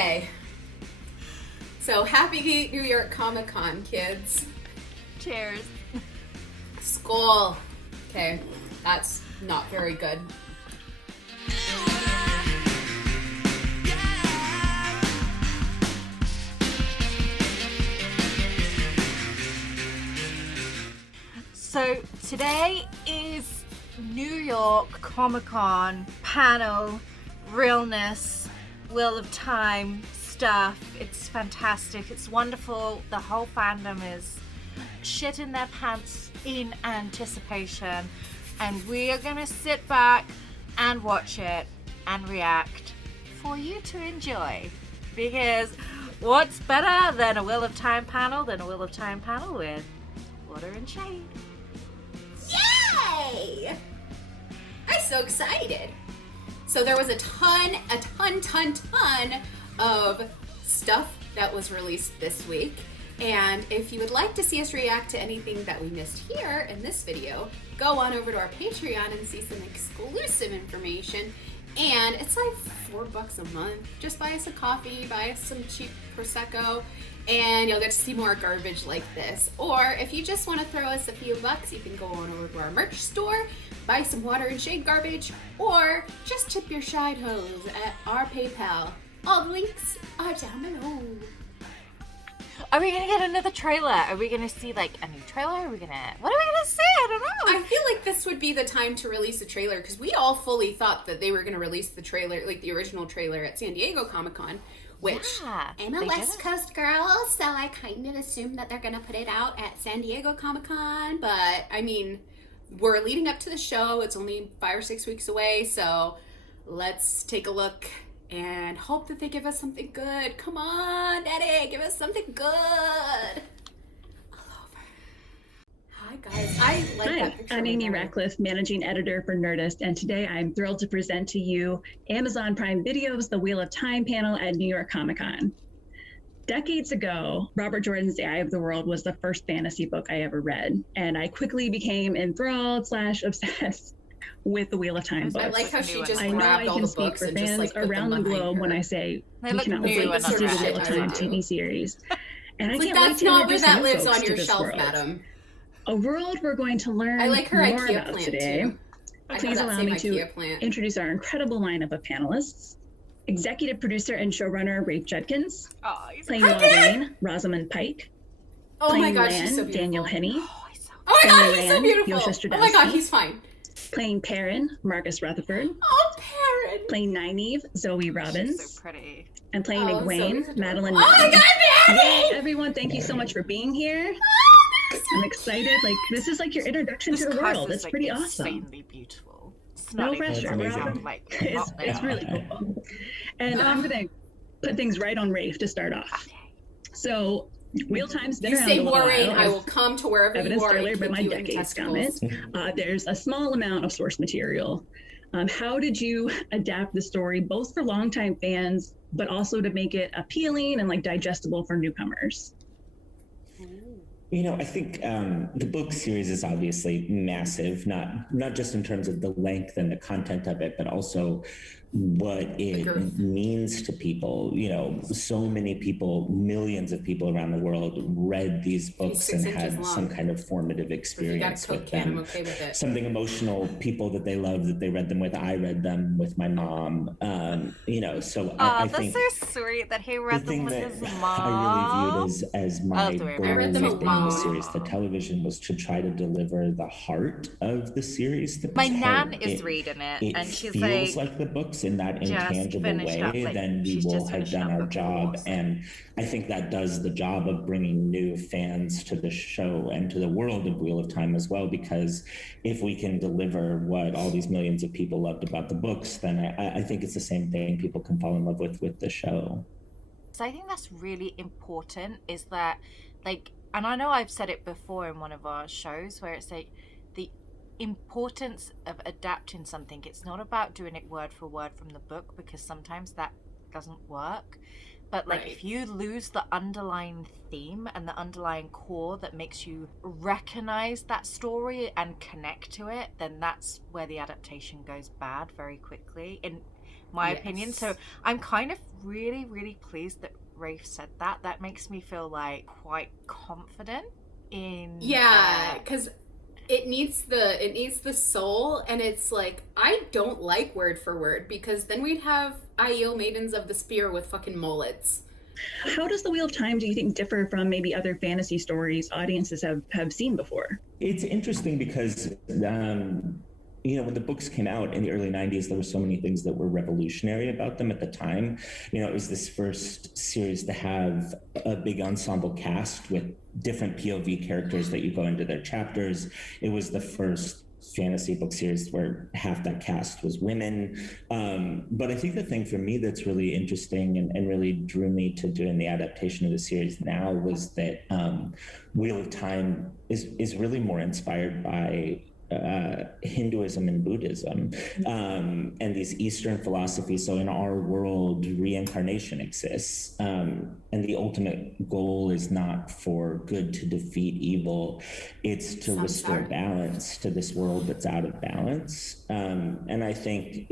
Okay. So happy New York Comic Con, kids. Cheers. Skull. Okay, that's not very good. So today is New York Comic Con panel, realness, Wheel of Time stuff. It's fantastic. It's wonderful. The whole fandom is shitting their pants in anticipation, and we are gonna sit back and watch it and react for you to enjoy, because what's better than a Wheel of Time panel with water and shade? Yay! I'm so excited. So there was a ton of stuff that was released this week. And if you would like to see us react to anything that we missed here in this video, go on over to our Patreon and see some exclusive information. And it's like $4 a month. Just buy us a coffee, buy us some cheap Prosecco, and you'll get to see more garbage like this. Or if you just want to throw us a few bucks, you can go on over to our merch store, buy some water and shade garbage, or just tip your SHADIHOES at our PayPal. All the links are down below. Are we gonna get another trailer? Are we gonna see like a new trailer? What are we gonna see? I don't know. I feel like this would be the time to release a trailer, because we all fully thought that they were going to release the trailer, like the original trailer at San Diego Comic-Con, which I'm a West Coast girl, so I kind of assumed that they're going to put it out at San Diego Comic-Con, but I mean, we're leading up to the show. It's only 5 or 6 weeks away, so let's take a look and hope that they give us something good. Come on, Daddy, give us something good. All over. Hi, guys. I like that picture. I'm Amy Ratcliffe, managing editor for Nerdist, and today I'm thrilled to present to you Amazon Prime Video's The Wheel of Time panel at New York Comic Con. Decades ago, Robert Jordan's The Eye of the World was the first fantasy book I ever read, and I quickly became enthralled / obsessed with the Wheel of Time books. I like how she just I know grabbed I all can the speak books for and just like fans put around the them behind globe her. when I say They we look cannot new wait and to see the Wheel of unwrapped. Time TV series. And I Like, can't wait that's to not where introduce that new lives folks on to your this shelf, world. madam. A world we're going to learn I like her more IKEA about plant today. too. I have Please that allow same me to IKEA plant. introduce our incredible lineup of panelists. Executive producer and showrunner Rafe Judkins, Oh, he's playing Moraine, Rosamund Pike, Oh my playing god, Lan, she's so beautiful. Daniel Henney, Oh, he's so Oh my god, playing he's so Rand, beautiful. Yosha Oh my god, Stradowski. he's fine. playing Perrin, Marcus Rutherford, Oh, Perrin. playing Nynaeve, Zoe Robbins, She's so pretty. and playing Oh, Egwene, Zoe's adorable. Madeline Oh my Madden. god, Yay, Perrin! everyone, thank you so much for being here. I'm excited. Like, this is like your introduction This to the cast world. is It's like pretty awesome. insanely beautiful. It's No not even pressure. something We're all- I'm like, It's really cool. And I'm going to put things right on Rafe to start off. Okay. So, Wheel Time's been You around say a little Moraine, while, I as will come to wherever you evidenced are earlier and by kick my you in the decades testicles. comment. There's a small amount of source material. How did you adapt the story, both for longtime fans, but also to make it appealing and like digestible for newcomers? You know, I think the book series is obviously massive, not just in terms of the length and the content of it, but also what it means to people. You know, so many people, millions of people around the world read these books and had some kind of formative experience with them. Okay with it. Something emotional, people that they loved, that they read them with. I read them with my mom. You know, so I think that's so sweet that he read them with his mom. I really viewed as my goal I read them with with the mom. series, the television, was to try to deliver the heart of the series. My nan is reading it, and she's feels like the books in that just intangible finished way, up, like, then we she's will just have finished done up our book job. four. And I think that does the job of bringing new fans to the show and to the world of Wheel of Time as well, because if we can deliver what all these millions of people loved about the books, then I think it's the same thing people can fall in love with the show. So I think that's really important, is that, like, and I know I've said it before in one of our shows where it's like the importance of adapting something. It's not about doing it word for word from the book, because sometimes that doesn't work. But like, if you lose the underlying theme and the underlying core that makes you recognize that story and connect to it, then that's where the adaptation goes bad very quickly. And my opinion. So I'm kind of really, really pleased that Rafe said that. That makes me feel like quite confident in because it needs the soul, and it's like, I don't like word for word, because then we'd have Aiel Maidens of the Spear with fucking mullets. How does the Wheel of Time, do you think, differ from maybe other fantasy stories audiences have seen before? It's interesting because, when the books came out in the early 90s, there were so many things that were revolutionary about them at the time. It was this first series to have a big ensemble cast with different POV characters that you go into their chapters. It was the first fantasy book series where half that cast was women. But I think the thing for me that's really interesting and really drew me to doing the adaptation of the series now was that Wheel of Time is really more inspired by Hinduism and Buddhism, and these Eastern philosophies. So in our world, reincarnation exists, and the ultimate goal is not for good to defeat evil. It's to restore balance to this world that's out of balance. And I think,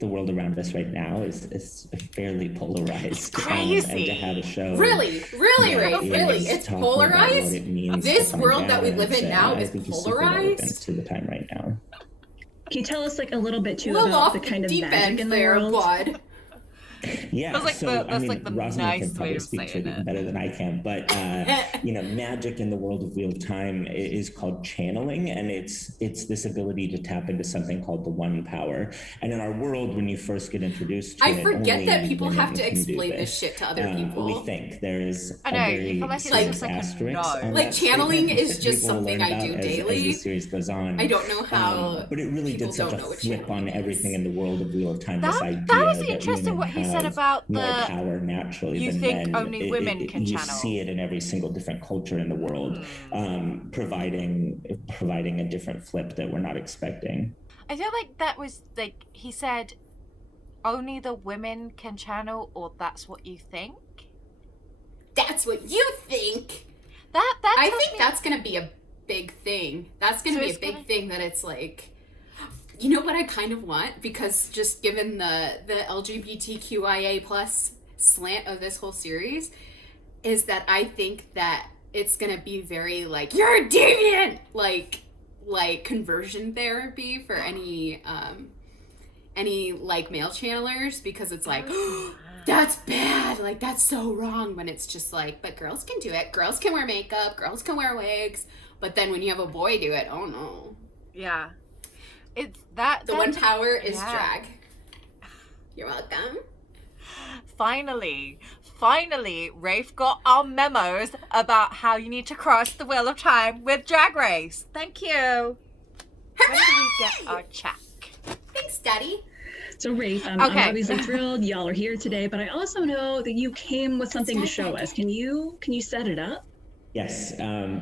the world around us right now is fairly polarized. It's crazy. And to have a show Really, it's polarized. It this world that we live in now is polarized to the time right now. Can you tell us a little bit too about the kind of magic in the world? Bud. Yeah, that's like the Rosalind nice can probably way of speak to saying it it. better than I can. But magic in the world of Wheel of Time is called channeling, and it's this ability to tap into something called the One Power. And in our world, when you first get introduced to it, I forget only that people have to women can do explain this shit to other people. We think there is I know, a you very feel like it's serious just like a asterisk no. on Like, that channeling statement is that just people something learn I do about daily. as the series goes on. I don't know how. But it really did people such don't a know what flip on channeling everything is. in the world of Wheel of Time. That This idea was that interesting women what he said have about more the power naturally you than think men. only women can you channel. see it in every single different culture in the world, providing a different flip that we're not expecting. I feel like that was like he said only the women can channel, or that's what you think. That's what you think. I think that's gonna be a big thing. That's gonna be a big thing, that it's like, you know what I kind of want, because just given the LGBTQIA plus slant of this whole series, is that I think that it's gonna be very like, you're a deviant, like conversion therapy for any like male channelers, because it's like, that's bad, like that's so wrong, when it's just like, but girls can do it, girls can wear makeup, girls can wear wigs. But then when you have a boy do it, oh no. Yeah. It's that the One Power is drag. You're welcome. Finally, Rafe got our memos about how you need to cross the Wheel of Time with Drag Race. Thank you. When do we get our check? Thanks, Daddy. So Rafe, I'm obviously thrilled y'all are here today, but I also know that you came with something to show us. Can you set it up? Yes,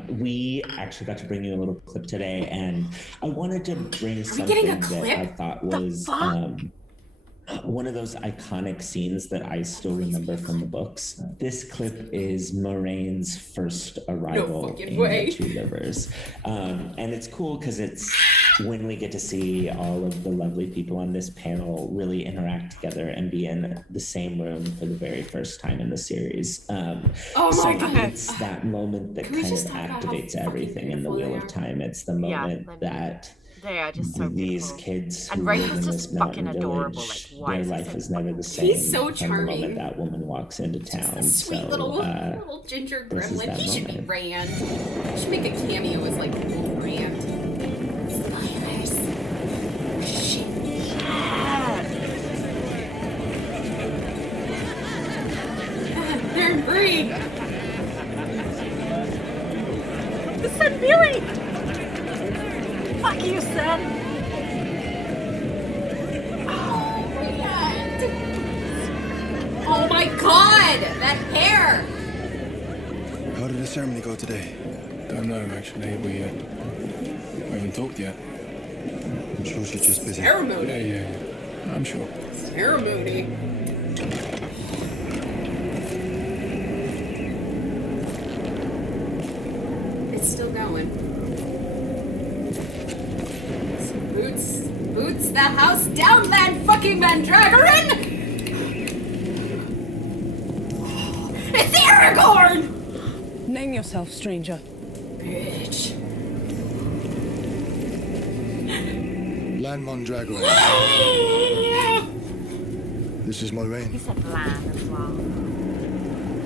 we actually got to bring you a little clip today, and I wanted to bring something that I thought was one of those iconic scenes that I still remember from the books. This clip is Moraine's first arrival in the Two Rivers. And it's cool because it's when we get to see all of the lovely people on this panel really interact together and be in the same room for the very first time in the series. Oh my God. It's that moment that kind of activates everything in the Wheel of Time. It's the moment that they are just so these beautiful. kids and who Rafe live is in just this fucking mountain adorable. village, Like, why their is life he is never the same. He's so from charming. the moment that woman walks into town. Just a sweet little ginger gremlin. He should be Rand. He should make a cameo as like old Rand. Spoilers. Shit. They're in breed. The Sun Billy! Fuck you, son! Oh my God! That hair! How did the ceremony go today? Don't know, actually. We haven't talked yet. I'm sure she's just busy. Ceremony. Yeah. I'm sure. Ceremony. It's still going. Some boots It's the house downland fucking Mandragoran! It's Aragorn! Name yourself, stranger. Bitch. Land Mondragon. This is He Moraine. said land as well.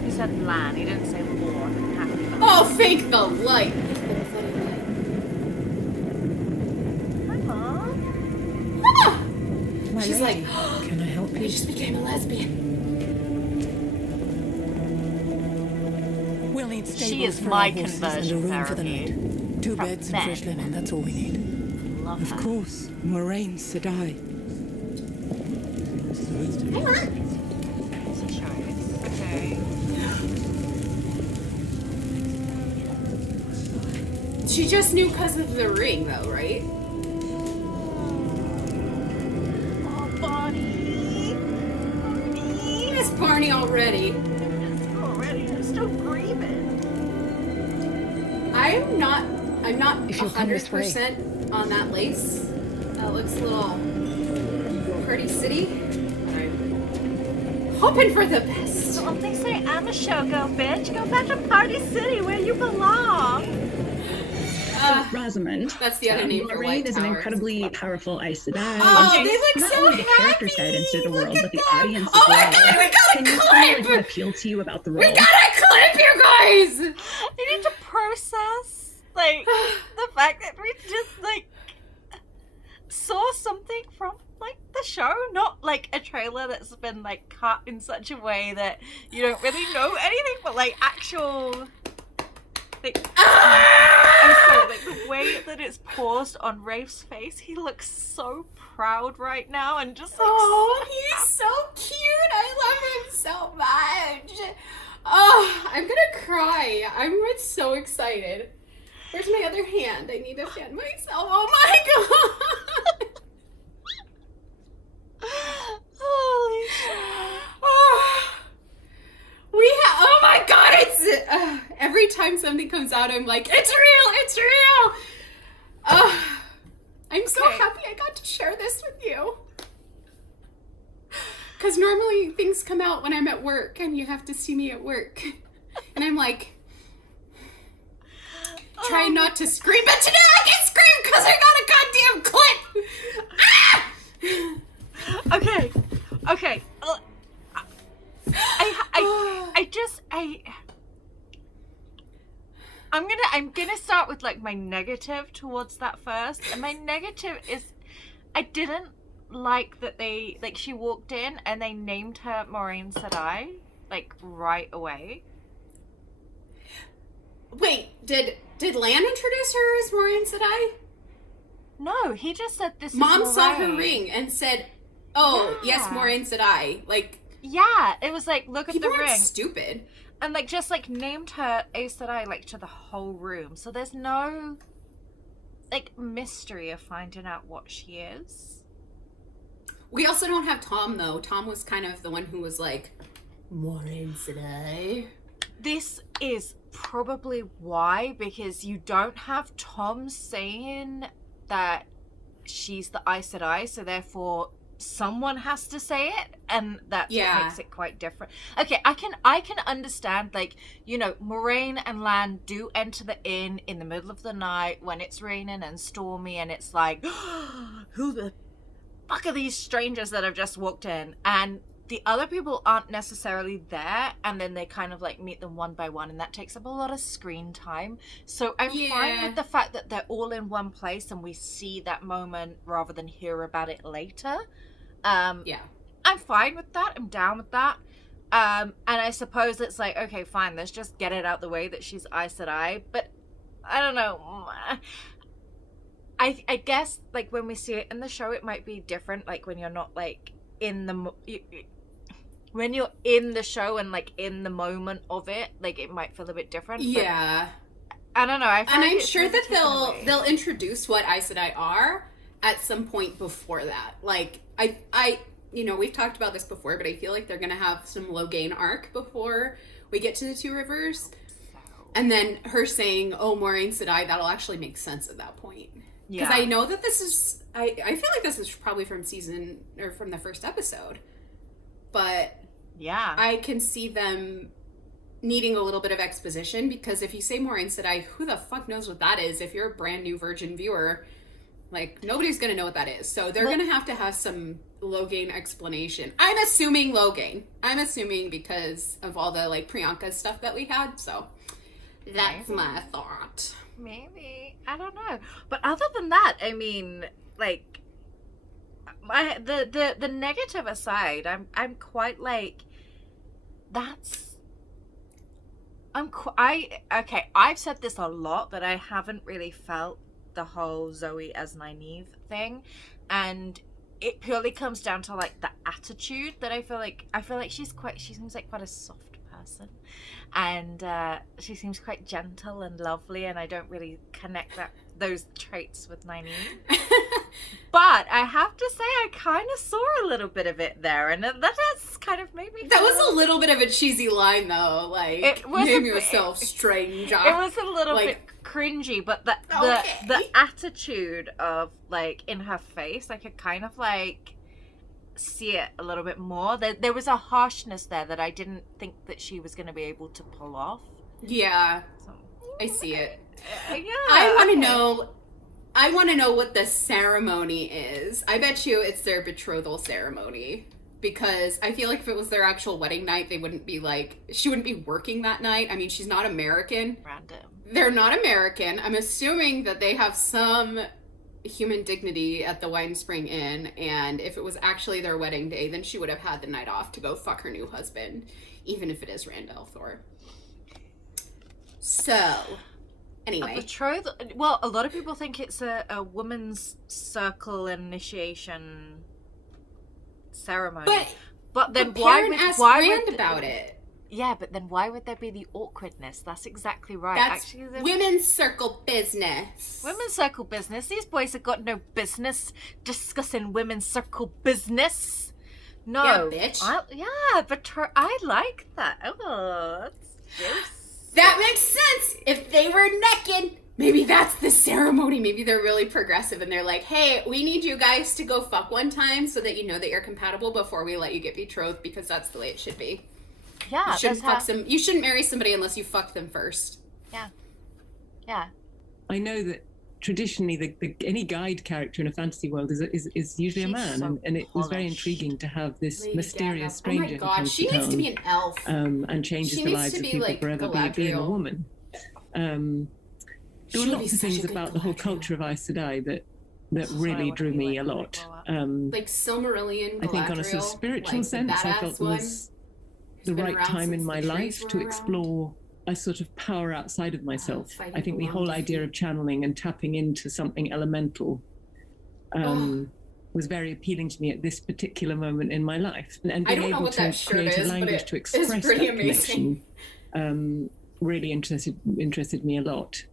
He said land. He didn't say war. Oh, thank the light. Hi, Mom. Ah! My She's lady, like, can I help I you? just became a lesbian. We'll need She stables is for my our horses and a conversion room for the therapy. night. 2 From beds and men. fresh linen, that's all we need. Love Of her. course, Moraine Sedai. It's a choice. Okay. She just knew because of the ring, though, right? Oh, Bonnie. Bonnie. Miss Barney already. Already, I'm still grieving. I'm not If you'll come this way. 100% on that lace. That looks a little Party City. I'm hoping for the best. Don't think so. I'm a showgirl, bitch. Go back to Party City where you belong. Rosamund. That's the other name for Moraine White is an Towers. incredibly powerful Aes Sedai. Oh, and they she's look not so only the character's happy. guidance through the Look world, at but the them. audience as Oh my well. God, we got a Can you tell me clip! what appealed to you about the role? We got a clip, you guys! I need to process, like, the fact that we just, like, saw something from, like, the show. Not, like, a trailer that's been, like, cut in such a way that you don't really know anything, but, like, actual... Like, I'm sorry, like, the way that it's paused on Rafe's face, he looks so proud right now and just, like, Oh, he's so cute. I love him so much. Oh, I'm gonna cry. I'm so excited. Where's my other hand? I need to fan myself. Oh my god. holy shit. Oh, oh my god, it's every time something comes out, I'm like, it's real, it's real. I'm so Okay. happy I got to share this with you. Because normally things come out when I'm at work and you have to see me at work. And I'm like, trying not to scream, but today I can scream because I got a goddamn clip! Ah! Okay. I'm gonna start with like my negative towards that first. And my negative is I didn't like that she walked in and they named her Moraine Sedai, like right away. Wait, did Lan introduce her as Moraine Sedai? No, he just said this Mom is saw her Moraine. ring and said, oh, yes, Yeah. Moraine Sedai. Like, Yeah, it was like, look at people the aren't ring. stupid. And like just like named her Aes Sedai like to the whole room. So there's no like mystery of finding out what she is. We also don't have Tom, though. Tom was kind of the one who was like, Moraine Sedai. This is probably why, because you don't have Tom saying that she's the Aes Sedai, so therefore someone has to say it, and that's what makes it quite different. Okay, I can understand, like, you know, Moraine and Lan do enter the inn in the middle of the night when it's raining and stormy, and it's like, who the fuck are these strangers that have just walked in? And the other people aren't necessarily there, and then they kind of like meet them one by one, and that takes up a lot of screen time. So I'm fine with the fact that they're all in one place and we see that moment rather than hear about it later. I'm fine with that. I'm down with that. And I suppose it's like, okay, fine, let's just get it out the way that she's Aes Sedai. But I don't know. I guess like when we see it in the show, it might be different. Like when you're not like in the when you're in the show and like in the moment of it, like it might feel a bit different. Yeah. I don't know. And I'm sure that they'll introduce what Aes Sedai are at some point before that. Like I you know, we've talked about this before, but I feel like they're gonna have some Logain arc before we get to the Two Rivers. And then her saying, oh, Moraine Sedai, that'll actually make sense at that point. Because I know that this is, I feel like this is probably from from the first episode. But yeah, I can see them needing a little bit of exposition, because if you say Moraine Sedai, who the fuck knows what that is? If you're a brand new virgin viewer, like, nobody's gonna know what that is. So they're gonna have to have some Logain explanation. I'm assuming Logain. I'm assuming because of all the, like, Priyanka stuff that we had. So that's my thought. Maybe. I don't know. But other than that, I mean, like, the negative aside, I'm quite like, I've said this a lot, that I haven't really felt the whole Zoe as Nynaeve thing, and it purely comes down to, like, the attitude that I feel like she seems like quite a soft person, and she seems quite gentle and lovely, and I don't really connect those traits with Nynaeve. But I have to say, I kind of saw a little bit of it there, and that's kind of made me. That was a little bit of a cheesy line, though. Like, it was name yourself stranger. It was a little bit cringy, but the attitude of, like, in her face, I could kind of, like, see it a little bit more. There was a harshness there that I didn't think that she was going to be able to pull off. Yeah, So, I see it. yeah, I want to know what the ceremony is. I bet you it's their betrothal ceremony, because I feel like if it was their actual wedding night, she wouldn't be working that night. I mean, she's not American. Random. They're not American. I'm assuming that they have some human dignity at the WineSpring Inn, and if it was actually their wedding day, then she would have had the night off to go fuck her new husband, even if it is Randall Thor. So, anyway. A betrothal. Well, a lot of people think it's a woman's circle initiation ceremony. But then Perrin asked Rand about it. Yeah, but then why would there be the awkwardness? That's exactly right. That's actually, women's circle business. Women's circle business. These boys have got no business discussing women's circle business. No. Yeah, bitch. I like that. Oh, that's juicy. That makes sense. If they were naked, maybe that's the ceremony. Maybe they're really progressive and they're like, hey, we need you guys to go fuck one time so that you know that you're compatible before we let you get betrothed, because that's the way it should be. Yeah, you shouldn't marry somebody unless you fuck them first. Yeah. I know that traditionally, any guide character in a fantasy world is usually a man, and it was very intriguing to have this Lady mysterious Gaga. stranger. Oh my god, she needs to be an elf. And changes the lives of people forever being a woman. There were lots of things about the whole culture of Aes Sedai that really drew me a lot. Like Silmarillion, Galadriel, I think on a sort of spiritual sense, I felt was the right time in my life to explore a sort of power outside of myself. I think the whole idea of channeling and tapping into something elemental was very appealing to me at this particular moment in my life. And being able to create a language to express that connection really interested me a lot.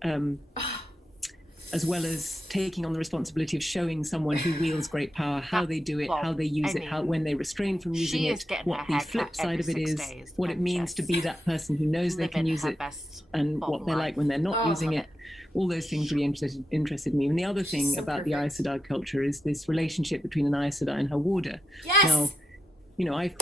As well as taking on the responsibility of showing someone who wields great power how they do it, how they use it, when they refrain from using it, what the flip side of it is, what it means to be that person who knows they can use it, and what they're like when they're not using it. All those things really interested me. And the other thing about the Aes Sedai culture is this relationship between an Aes Sedai and her warder. Yes! Now, I've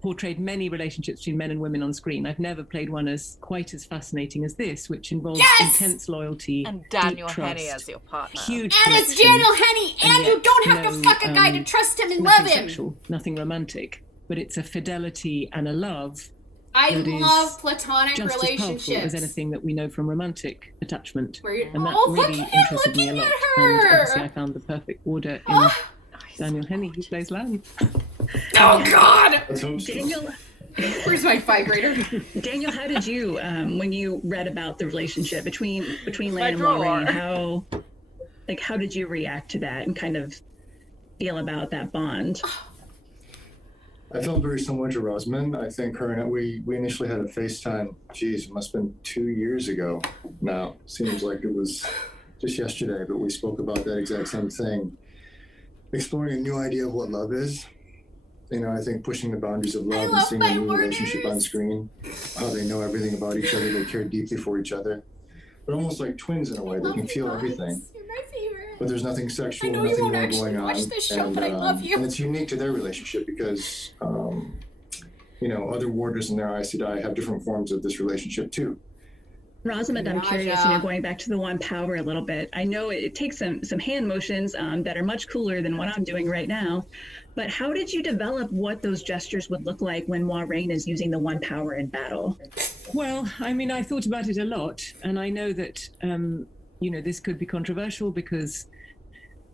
portrayed many relationships between men and women on screen. I've never played one quite as fascinating as this, which involves intense loyalty and Daniel deep trust, Henney as your partner. Huge and it's Daniel Henney, and you don't have to fuck a guy to trust him and love him. Sexual, nothing romantic, but it's a fidelity and a love. I love platonic just relationships. As powerful as anything that we know from romantic attachment, and that really interested me a lot. And obviously, I found the perfect order in Daniel Henney, who plays Lan. Oh God! Daniel, where's my vibrator? Daniel, how did you, when you read about the relationship between Lan and Moraine, how did you react to that and kind of feel about that bond? I felt very similar to Rosamund. I think her and we initially had a FaceTime. Geez, it must have been 2 years ago now. Seems like it was just yesterday, but we spoke about that exact same thing. Exploring a new idea of what love is. I think pushing the boundaries of love and seeing a new relationship on screen, how they know everything about each other, they care deeply for each other. But almost like twins in a way, they can feel everything. You're my favorite. but there's nothing sexual, I know nothing you won't more actually going on. watch this show, but I love you. And it's unique to their relationship because, other warders in their Aes Sedai have different forms of this relationship too. Rosamund, I'm curious, going back to the one power a little bit. I know it takes some hand motions that are much cooler than what I'm doing right now, but how did you develop what those gestures would look like when Moraine is using the one power in battle? Well, I mean, I thought about it a lot, and I know that, this could be controversial because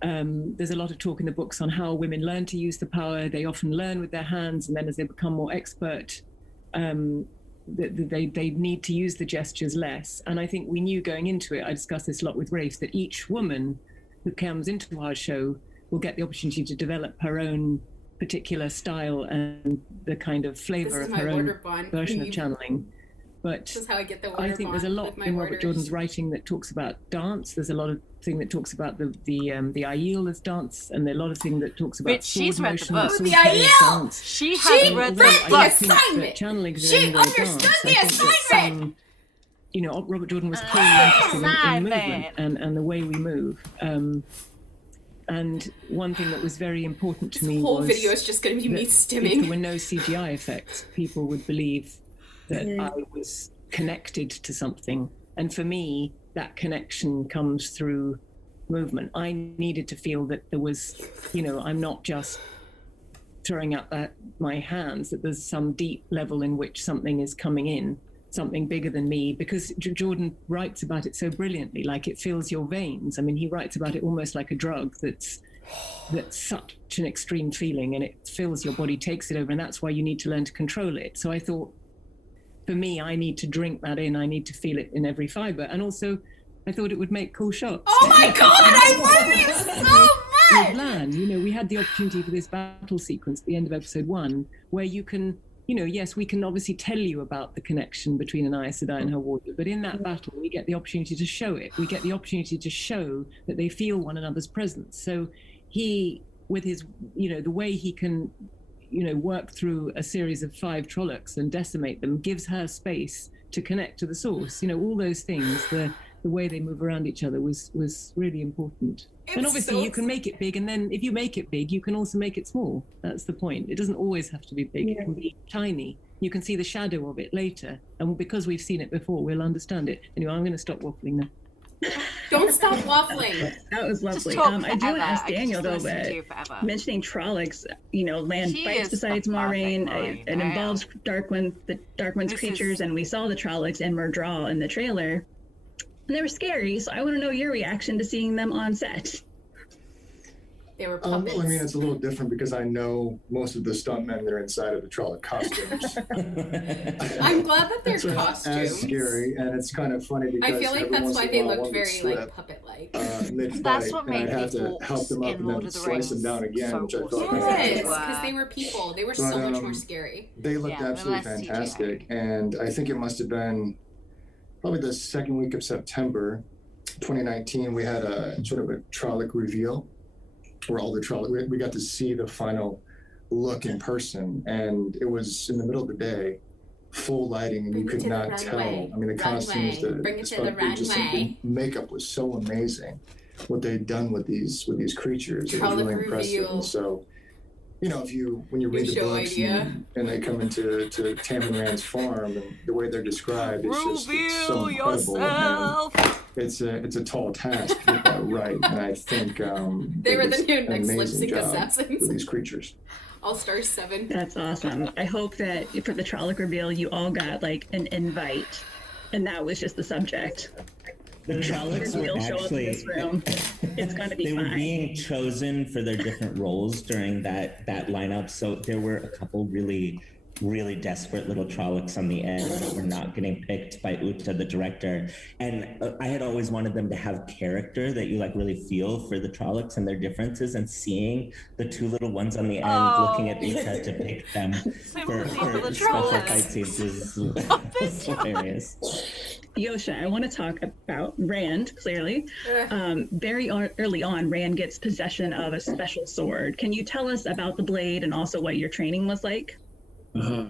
there's a lot of talk in the books on how women learn to use the power. They often learn with their hands, and then as they become more expert, they need to use the gestures less. And I think we knew going into it, I discussed this a lot with Rafe, that each woman who comes into our show will get the opportunity to develop her own particular style and the kind of flavor of her own version of channeling. But this is how I get the I think there's a lot in Robert Jordan's writing that talks about dance. There's a lot of thing that talks about the Aiel as dance, and a lot of thing that talks about she's read the motion, book. The Aiel! She has read the assignment. Channeling is She an understood understood the assignment. Robert Jordan was clearly interested in movement and the way we move. And one thing that was very important to me was... This whole video is just going to be me stimming. If there were no CGI effects, people would believe that I was connected to something. And for me, that connection comes through movement. I needed to feel that there was, I'm not just throwing out my hands, that there's some deep level in which something is coming in, something bigger than me, because Jordan writes about it so brilliantly, like it fills your veins. I mean, he writes about it almost like a drug that's such an extreme feeling, and it fills your body, takes it over, and that's why you need to learn to control it. So I thought, for me, I need to drink that in. I need to feel it in every fiber. And also, I thought it would make cool shots. Oh my God, I love it so much! Land. We had the opportunity for this battle sequence at the end of episode 1, where you can, yes, we can obviously tell you about the connection between an Aes Sedai and her warrior, but in that battle, we get the opportunity to show it. We get the opportunity to show that they feel one another's presence. So he, with his, the way he can, work through a series of 5 Trollocs and decimate them, gives her space to connect to the source. All those things, the way they move around each other was really important. And obviously you can make it big, and then if you make it big, you can also make it small. That's the point. It doesn't always have to be big. It can be tiny. You can see the shadow of it later. And because we've seen it before, we'll understand it. Anyway, I'm going to stop waffling now. Don't stop waffling. That was lovely. I do want to ask Daniel, though, but mentioning Trollocs, land fights besides Moraine. It involves the Dark One's creatures, and we saw the Trollocs and Murdral in the trailer. And they were scary, so I want to know your reaction to seeing them on set. They were puppets. Well, I mean, it's a little different because I know most of the stuntmen that are inside of the Trolloc costumes. I'm glad that they're costumes. As scary, and it's kind of funny because I feel like that's why they looked very puppet-like. That's what made me have to help them up and then slice them down again, which I thought. Yes, because they were people. They were so much more scary. They looked absolutely fantastic, and I think it must have been probably the second week of September 2019. We had a sort of a Trolloc reveal, where all the Trolloc, we got to see the final look in person, and it was in the middle of the day, full lighting, and you could not tell. I mean, the costumes, the makeup was so amazing. What they'd done with these creatures, it was really impressive. And so, when you read the books and they come into Tammin Rand's farm, and the way they're described, it's so incredible. It's a tall task to get that right, and I think they were the new next lip sync assassins with these creatures. All-Star 7. That's awesome. I hope that for the Trolloc reveal, you all got an invite, and that was just the subject. The Trollocs were actually, it's going to be they fine. were being chosen for their different roles during that lineup. So there were a couple really desperate little Trollocs on the end that were not getting picked by Uta, the director. And I had always wanted them to have character that you really feel for the Trollocs and their differences, and seeing the 2 little ones on the end looking at Uta to pick them for special fight scenes was hilarious. Yosha, I want to talk about Rand, clearly. Very early on, Rand gets possession of a special sword. Can you tell us about the blade and also what your training was like?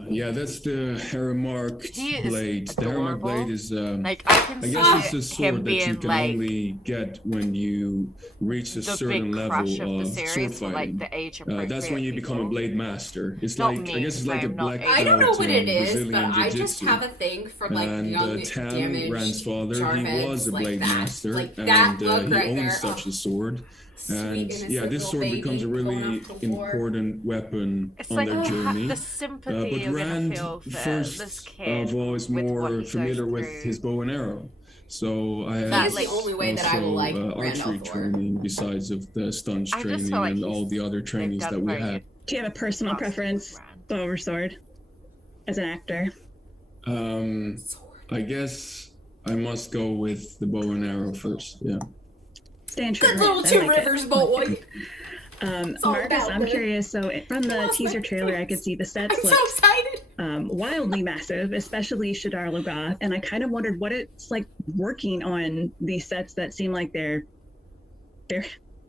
Yeah, that's the Haramarked blade. The Haramarked blade is, like, I guess it's a sword that you being, can like, only get when you reach a certain level of sword fighting. Like, the age that's when you become a blade master. It's Not like, me, I guess it's like a I'm not black age. belt I don't know what it in is, Brazilian but I just jiu-jitsu. have a thing for like And young, Tam, damaged Rand's father, he jarheads was a like blade that. master, Like and that look he right owns there. such a sword. Sweet And innocent yeah, this little sword baby becomes a going really off to war. important weapon It's on like their journey. the sympathy But you're Rand, gonna feel for this first kid of all, is with what more he goes familiar with through. his bow and arrow. So I That have is the only way that I will like archery Randolph training besides of the stunts I just training feel like and all the other trainings done that we very have. good. Do you have a personal Casting preference, Rand. bow or sword, as an actor? I guess I must go with the bow and arrow first. Yeah. Stand true. Good little I Two like it. Rivers boy. all Marcus, about I'm the- curious. So from the lost teaser my trailer, I place. could see the sets I'm so look excited. wildly massive, especially Shadar Logoth. And I kind of wondered what it's like working on these sets that seem like they're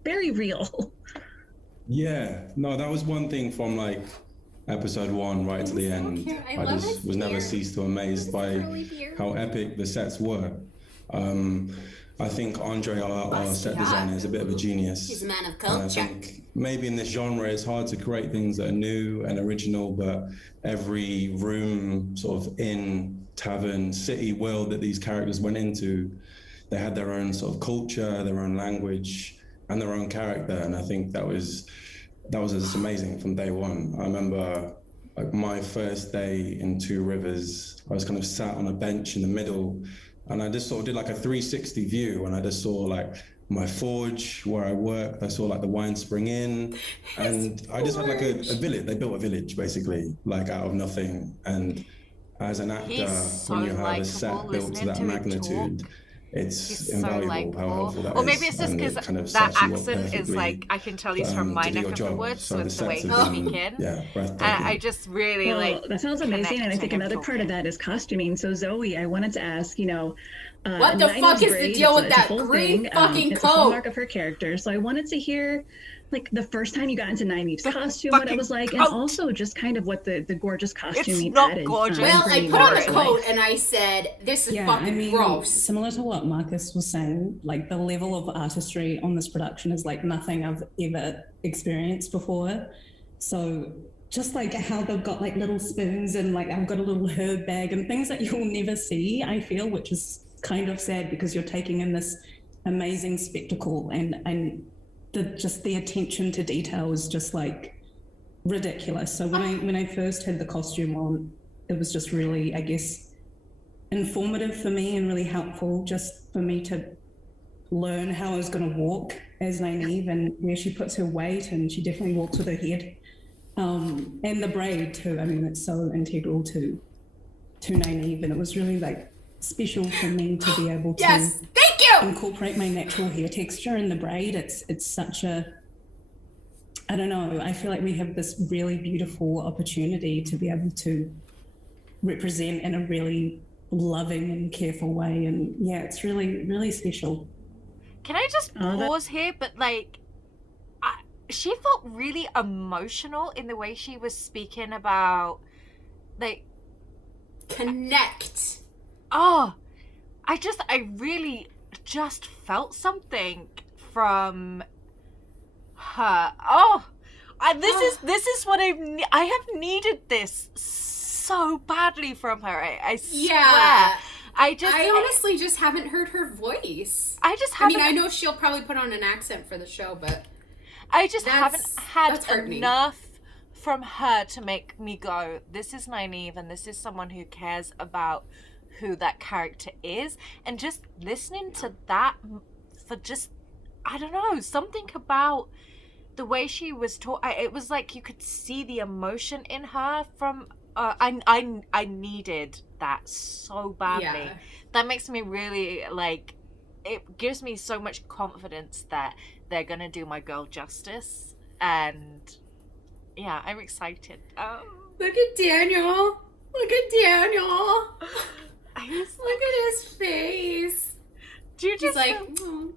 very real. Yeah, no, that was one thing from like episode 1 right to the end. cute. I I love just his was never beard. ceased to amazed by curly beard. how epic the sets were. I think Andre, our set Basquiat. designer, is a bit of a genius. He's a man of And I culture. think maybe in this genre it's hard to create things that are new and original, but every room, sort of inn, tavern, city, world that these characters went into, they had their own sort of culture, their own language, and their own character. And I think that was just amazing from day one. I remember like my first day in Two Rivers, I was kind of sat on a bench in the middle, and I just sort of did like a 360 view, and I just saw like my forge where I worked. I saw like the WINESPRING Inn, and I just had like a village. They built a village basically, like out of nothing. And as an actor, He's so when you have a likable, set built to listening that to him magnitude, talk. it's He's so invaluable likable. how helpful that Or is. maybe it's just and because it kind of that sets you up accent is perfectly, like, I can tell he's from my to do neck your of the job. woods So with the the way sets he's have been, speaking. yeah, And breathtaking. I just really Well, like. that sounds amazing, and I connect think to him another part of talking. that is costuming. So Zoe, I wanted to ask, What the 90s fuck is the braid, deal it's with a that whole green thing. fucking It's a coat? hallmark of her character. So I wanted to hear, like, the first time you got into 90s costume, what it was like, and coat. also just kind of what the gorgeous costuming not added. gorgeous. Well, I bringing put on it a to coat life. and I said, "This is Yeah, fucking I mean, gross." similar to what Marcus was saying, like the level of artistry on this production is like nothing I've ever experienced before. So just like how they've got like little spoons and like I've got a little herb bag and things that you'll never see, I feel, which is kind of sad because you're taking in this amazing spectacle and the attention to detail is just like ridiculous. So when I first had the costume on, it was just really, I guess, informative for me and really helpful just for me to learn how I was going to walk as Nynaeve and where she puts her weight, and she definitely walks with her head. And the braid too, I mean, it's so integral to Nynaeve, and it was really like special for me to be able to Yes, thank you. incorporate my natural hair texture in the braid. It's such a, I don't know, I feel like we have this really beautiful opportunity to be able to represent in a really loving and careful way, and yeah, it's really, really special. Can I just pause here? But like, she felt really emotional in the way she was speaking about, like, Connect. oh, I really just felt something from her. Oh, this is what I have needed this so badly from her. I swear. Yeah. I honestly just haven't heard her voice. I just haven't. I mean, I know she'll probably put on an accent for the show, but I just haven't had that's heartening. enough from her to make me go, this is Nynaeve, and this is someone who cares about who that character is. And just listening to that for just, I don't know, something about the way she was it was like you could see the emotion in her from, I needed that so badly. Yeah. That makes me really, like, it gives me so much confidence that they're gonna do my girl justice, and yeah, I'm excited. Look at Daniel. Look at Daniel. Look at his face. Do you He's just like, do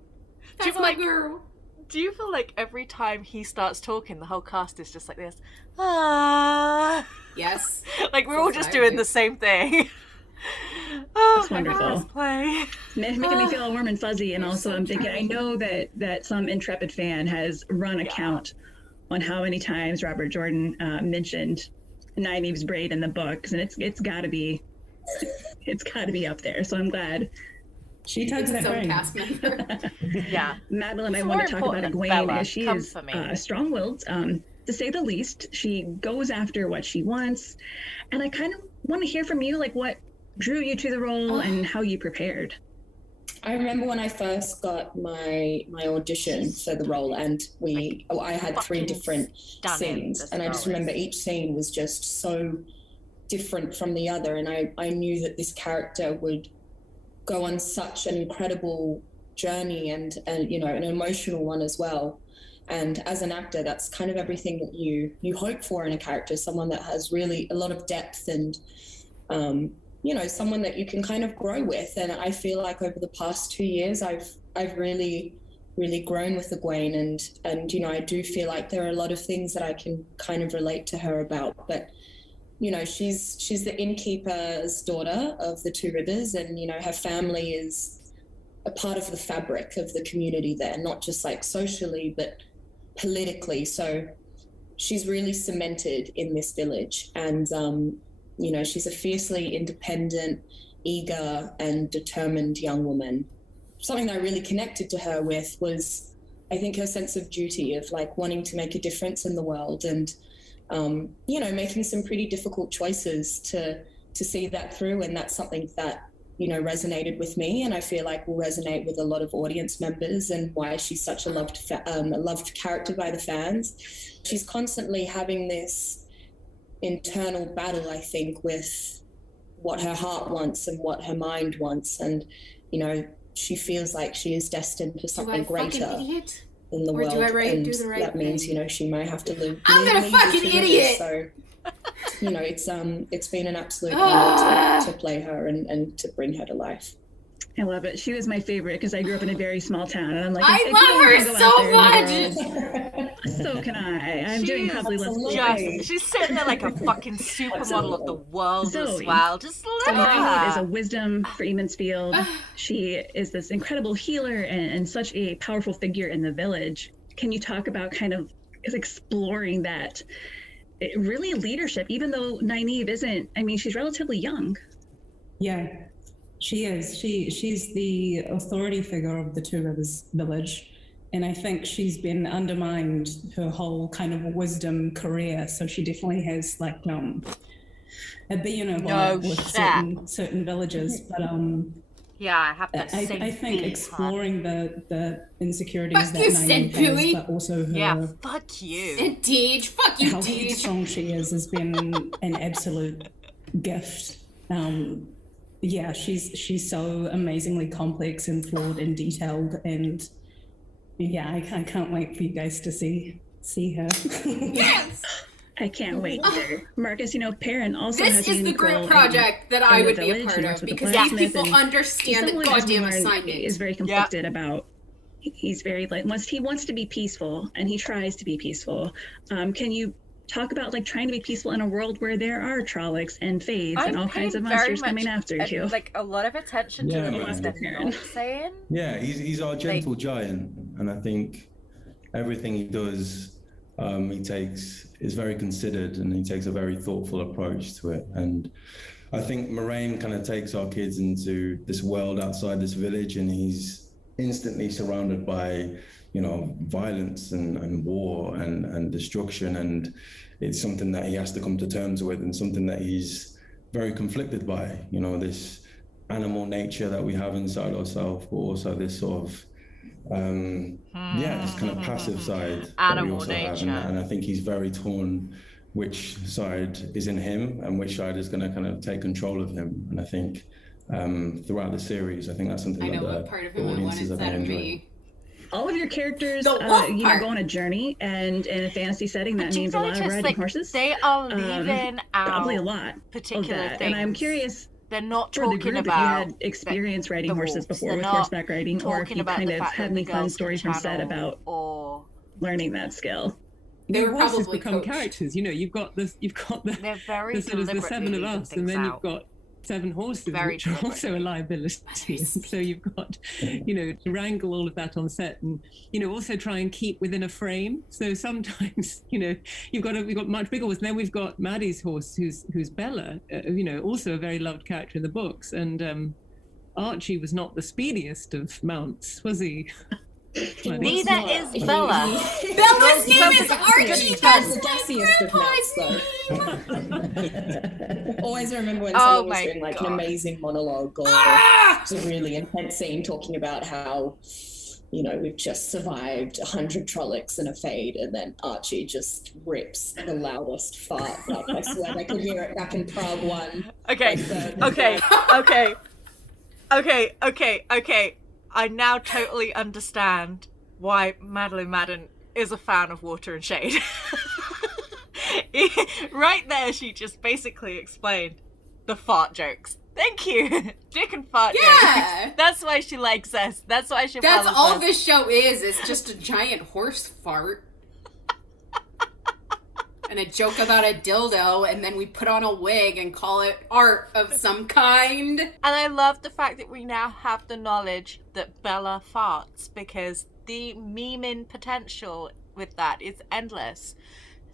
that's you my like girl. Do you feel like every time he starts talking, the whole cast is just like this? Ah. Yes. Like we're all just doing the same thing. Oh, that's wonderful. Play. Making me feel all warm and fuzzy, and also I'm thinking, I know that some intrepid fan has run a count on how many times Robert Jordan mentioned Nynaeve's braid in the books, and it's got to be up there. So I'm glad. She tugs that brain. Cast member. Yeah. Madeline, I want to talk about Egwene, as she is strong-willed, to say the least. She goes after what she wants, and I kind of want to hear from you, like what drew you to the role and how you prepared. I remember when I first got my audition for the role, and I had 3 different scenes, and I just remember each scene was just so different from the other, and I knew that this character would go on such an incredible journey and you know, an emotional one as well. And as an actor, that's kind of everything that you hope for in a character, someone that has really a lot of depth and you know, someone that you can kind of grow with. And I feel like over the past 2 years, I've really grown with Egwene, and you know, I do feel like there are a lot of things that I can kind of relate to her about. But you know, she's the innkeeper's daughter of the Two Rivers, and you know, her family is a part of the fabric of the community there, not just like socially, but politically. So she's really cemented in this village, and you know, she's a fiercely independent, eager and determined young woman. Something that I really connected to her with was, I think, her sense of duty, of like wanting to make a difference in the world, and you know, making some pretty difficult choices to see that through. And that's something that, you know, resonated with me, and I feel like will resonate with a lot of audience members, and why she's such a loved character by the fans. She's constantly having this internal battle, I think, with what her heart wants and what her mind wants, and you know, she feels like she is destined for something greater in the world, and that means, you know, she might have to live. I'm gonna fucking idiot. So, you know, it's been an absolute honor to play her and to bring her to life. I love it. She was my favorite because I grew up in a very small town, and I'm like, I love her so much. So can I. I'm doing probably less. She's sitting there like a fucking supermodel of the world as well. Just look at Nynaeve her. is a wisdom for Emonsfield. She is this incredible healer and such a powerful figure in the village. Can you talk about kind of exploring that? Really leadership, even though Nynaeve isn't, I mean, she's relatively young. Yeah, she is. She's the authority figure of the Two Rivers village. And I think she's been undermined her whole kind of wisdom career. So she definitely has like a being with certain villages. But yeah, I have that same I think exploring the insecurities that Nynaeve has, but also her fuck you. Indeed, fuck you, how strong she is has been an absolute gift. Yeah, she's so amazingly complex and flawed and detailed, and yeah, I can't wait for you guys to see her. Yes. I can't wait either. Marcus, you know, Perrin also this has a is the group project that I would be a part of, because these people understand the goddamn assignment. Is very conflicted about. He's very like he wants to be peaceful, and he tries to be peaceful. Can you talk about like trying to be peaceful in a world where there are Trollocs and Fays and all kinds of monsters coming after you? Like a lot of attention to the things that they're not saying. Yeah, he's our gentle giant, and I think everything he does, is very considered, and he takes a very thoughtful approach to it. And I think Moraine kind of takes our kids into this world outside this village, and he's instantly surrounded by, you know, violence and war and destruction, and it's something that he has to come to terms with, and something that he's very conflicted by, you know, this animal nature that we have inside ourselves, but also this sort of this kind of passive side that we also have, and I think he's very torn which side is in him and which side is going to kind of take control of him. And I think throughout the series, I think that's something that the audiences are going to enjoy. All of your characters, go on a journey, and in a fantasy setting, that means a lot of riding horses. They are leaving out probably a lot particular of that. things. And I'm curious, they're not for the talking group, about if you had experience riding horses before with horseback riding, or if you kind of had any fun stories from set about learning that skill. They were horses probably become coached. characters. You know, you've got the They're very the sort of the deliberately seven of leaving us, and then things you've out. got 7 horses, Very which are also a liability. And so you've got, you know, to wrangle all of that on set, and you know, also try and keep within a frame. So sometimes, you know, we've got much bigger horses. And then we've got Maddie's horse, who's Bella, you know, also a very loved character in the books. And Archie was not the speediest of mounts, was he? Neither is Bella. Bella's name is Archie. That's the gassiest of mounts, though. Always remember when Oh someone was my doing like an God. amazing monologue or just a really intense scene talking about how, you know, we've just survived 100 Trollocs and a fade, and then Archie just rips the loudest fart. Like, I swear I could hear it back in Prague 1. Okay. I now totally understand why Madeline Madden is a fan of Water and Shade. Right there, she just basically explained the fart jokes. Thank you. Dick and fart jokes. That's why she likes us. That's why she That's follows all us. this show is just a giant horse fart. And a joke about a dildo, and then we put on a wig and call it art of some kind. And I love the fact that we now have the knowledge that Bella farts, because the memeing potential with that is endless.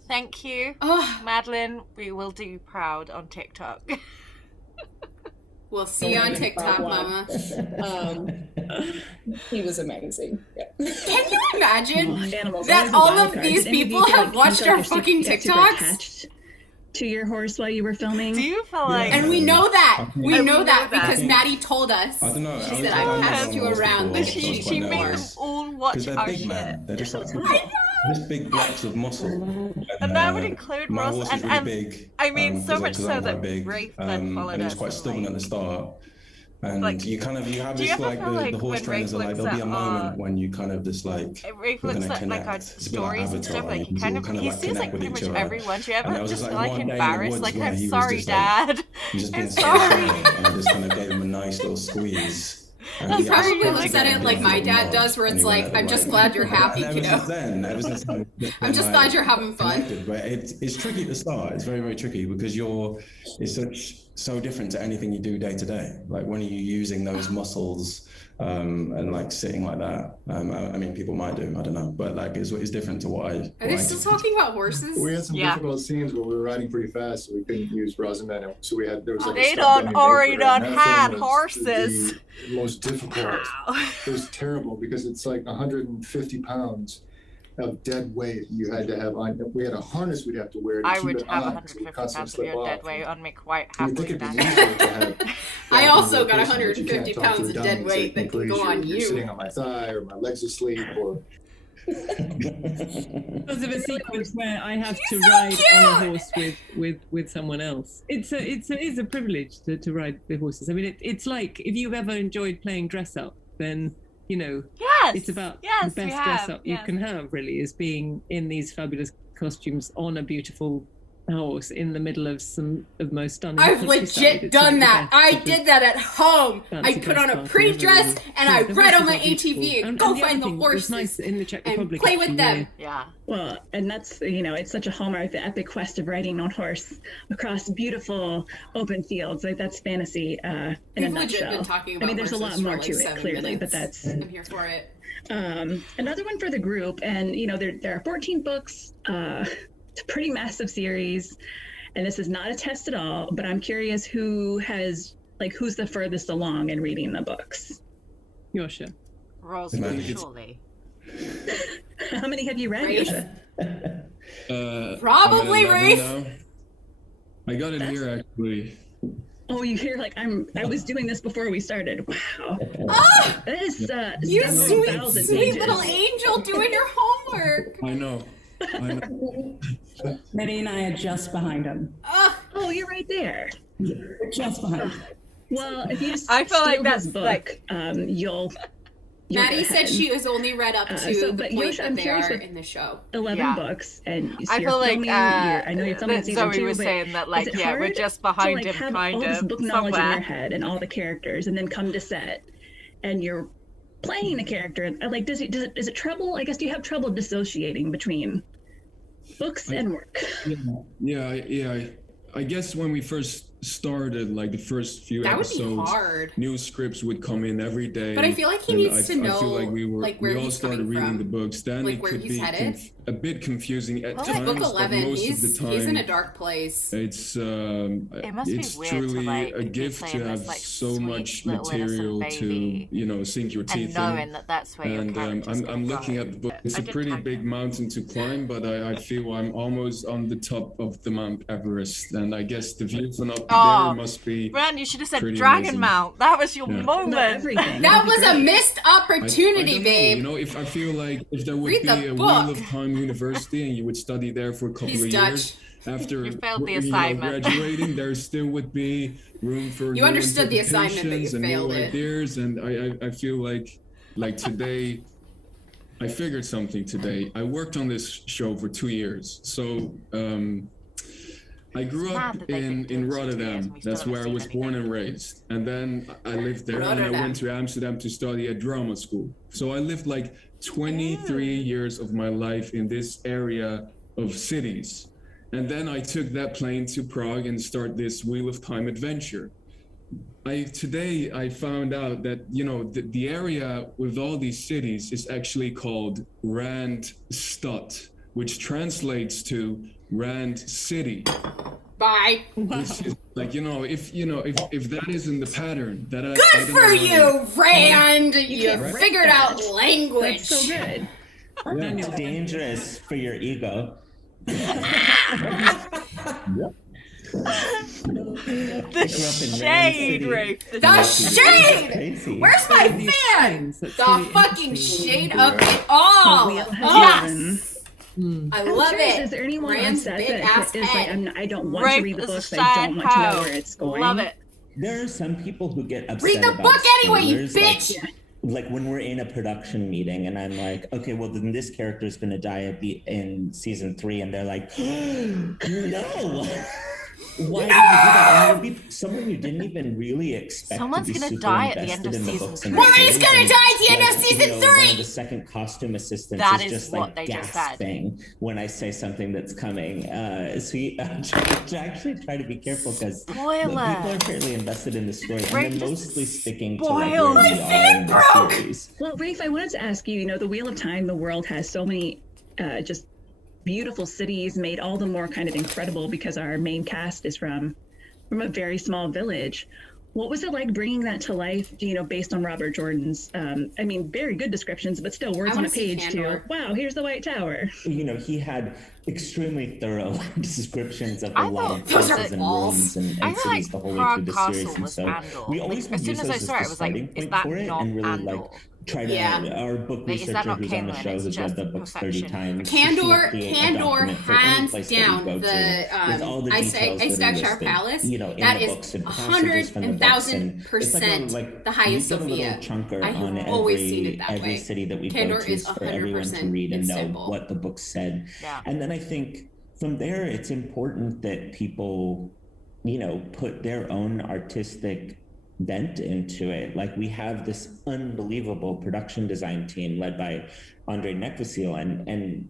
Thank you, Madeline. We will do you proud on TikTok. We'll see you on TikTok, Mama. He was amazing. Yeah. Can you imagine Animals, that always a all wild of card. these Did any of people you have watched feel our like fucking you're super TikToks? attached to your horse while you were filming? Do you feel like... And we know that. We And know we that know that. because Maddie told us. I don't know. She said, I passed you around. But she made them all watch Because they're our big, shit. man. They're just like this big blocks of muscle. And that would include my Ross, horse is really big. I mean, so much because so I'm that quite big, Rafe then followed and he was us quite and, stubborn like- at the start. And Like, you have do this you ever like feel the like horse when trainers are Rafe like there'll be a looks at moment when you kind of just like Rafe we're looks gonna at like connect. our It's a bit like stories and stuff, Avatar, like you he kind of kind of he like sees like connect with pretty much each other. everyone. Do you And ever there was just this, feel like, like one day in the embarrassed? woods Like, where I'm he was sorry, just, like, Dad. He's just I'm been so sorry. quiet, and I just kind of gave him a nice little squeeze. And He he probably actually looks at it like my dad does, where and it's he went like, at the I'm just right glad you're moment. happy, And kiddo. ever since then, I'm just glad you're having fun. But it's tricky at the start. It's very, very tricky because it's so different to anything you do day to day. Like, when are you using those muscles and like sitting like that? I mean, people might do. I don't know, but like it's different to what I. Are they still talking about horses? We had some difficult scenes where we were riding pretty fast, so we couldn't use Rosamund. And so there was like They a stunt don't double already made for her, and don't that film have was horses. The most difficult. It was terrible because it's like 150 pounds of dead weight you had to have on. We had a harness we'd have to wear to I keep would it have on, 150 so constantly pounds of slip your dead off. weight on me quite You'd happily. think it'd be Dad. easier to have I also got person, but you 150 can't talk to pounds a of dummy dead and say, weight that can "Please, go on you're you." sitting on my thigh, or my legs asleep, or Because of a sequence where I have to ride on a horse with someone else. It's a privilege to ride the horses. I mean, it's like if you've ever enjoyed playing dress up, then you know it's about the best dress up you can have. Really, is being in these fabulous costumes on a beautiful horse in the middle of some of the most stunning. I've countryside. legit It's done the that. best I sort of did that at home. fancy I put dress on a party pretty ever, dress really. and Yeah, I the ride on horses my are beautiful. ATV and And go the find other the thing that was horses nice in the Czech and Republic, play with actually, them. Yeah. Well, and that's, it's such a hallmark, the epic quest of riding on horse across beautiful open fields. Like, that's fantasy in a We've legit nutshell. been talking I about mean, there's a lot horses for more like to it, 7 clearly, but minutes. that's I'm here for it. another one for the group. And, there are 14 books. It's a pretty massive series. And this is not a test at all, but I'm curious who's the furthest along in reading the books. Yosha. Rosemary, surely. How many have you read, Rafe? Yosha? Probably Rafe. I got in here actually. Oh, you hear I was doing this before we started. Wow. Ah! That is You 7,000 sweet pages. little angel doing your homework. I know. Maddie and I are just behind him. Oh, you're right there. Just behind. Well, if you I feel like steal that's his book, like you'll Maddie get said ahead. she was only read up to the but point Yosha, that I'm they curious are with in the show. 11 books, and so I you're feel like filming, I know you're filming that season Zoe 2, was but saying that, like, is it yeah, we're hard just behind to, him, have all this of, book knowledge in somewhere. your head and all the characters, and then come to set, and you're playing a character? Like, is it trouble? I guess, do you have trouble dissociating between books and work? Yeah. I guess when we first started, like the first few episodes, would be hard. New scripts would come in every day. But I feel like he needs to know, I feel like where we all he's started coming reading from. the books. Then Like, it where could he's be headed. a bit confusing at times. Like book 11, but most he's of the time, in a dark place. It's It must be it's weird truly to, like, a be gift to playing have this, like, so sweet much little innocent material baby to sink your and teeth knowing in. that that's where your And character's I'm looking at the book. It's a pretty big mountain to climb, but I feel I'm almost on the top of the Mount Everest, and I guess the view from up there must be. Ran, you should have said pretty Dragon amazing. Mount. That was your moment. That was a missed opportunity, I don't know, babe. you know, if I feel like if there would Read be the a book. Wheel of Time University and you would study there for a couple He's of Dutch. years after You failed the you know, assignment. graduating, there still would be room for You new understood the assignment, but you interpretations and failed new it. ideas. And I feel like today, I figured something today. I worked on this show for 2 years, so. I grew up in Rotterdam. That's where I was born and raised. And then I lived there and I went to Amsterdam to study at drama school. So I lived like 23 years of my life in this area of cities. And then I took that plane to Prague and started this Wheel of Time adventure. Today I found out that, you know, the area with all these cities is actually called Randstad, which translates to Rand City. Bye. Which is like, if that isn't the pattern that I Good for you, Rand. You right. figured out language. That's so good. Yeah, it's dangerous for your ego. The shade, Rafe. The shade! Crazy. Where's my fan? The fucking shade of it all. Yes! I love it. Is there anyone Rand's on set big that ass is like, head. I don't want Rafe to read the is a books, I don't want to know where it's going? Love it. There are some people who get upset Read the about book anyway, you spoilers, bitch! Like when we're in a production meeting and I'm like, okay, well then this character is going to die in season 3, and they're like, no. Why did you do that? And it would be someone you didn't even really expect. Someone's to be gonna super die at the end invested of in the season books 3. and the Moraine's series, gonna and, die at the end of like, season One 3! of the second costume assistants That is is just what like they just said. gasping when I say something that's coming. So you actually try to be careful because people are fairly invested in the story, and they're mostly sticking to like where we are in the series. Well, Rafe, I wanted to ask you, the Wheel of Time, the world has so many just beautiful cities, made all the more kind of incredible because our main cast is from a very small village. What was it like bringing that to life, based on Robert Jordan's, very good descriptions, but still words on a page too. Wow, here's the White Tower. He had extremely thorough descriptions of a lot of those places are and balls. rooms and cities the whole way through the series. And so we always as soon as I saw it, I was like, is that for it not and really Andor? try to our book Like, is that researcher not who's on the canon? show It's who's read just the books 30 perfection. times. Candor, hands hands down, the Ice Shower Palace, that is 100,000% the highest Sophia. I have always seen it that every way. city that we Candor go to is for everyone to 100% read and know simple. what the book said. Yeah. And then I think from there, it's important that people, put their own artistic bent into it. Like we have this unbelievable production design team led by Andre Nekvasil, and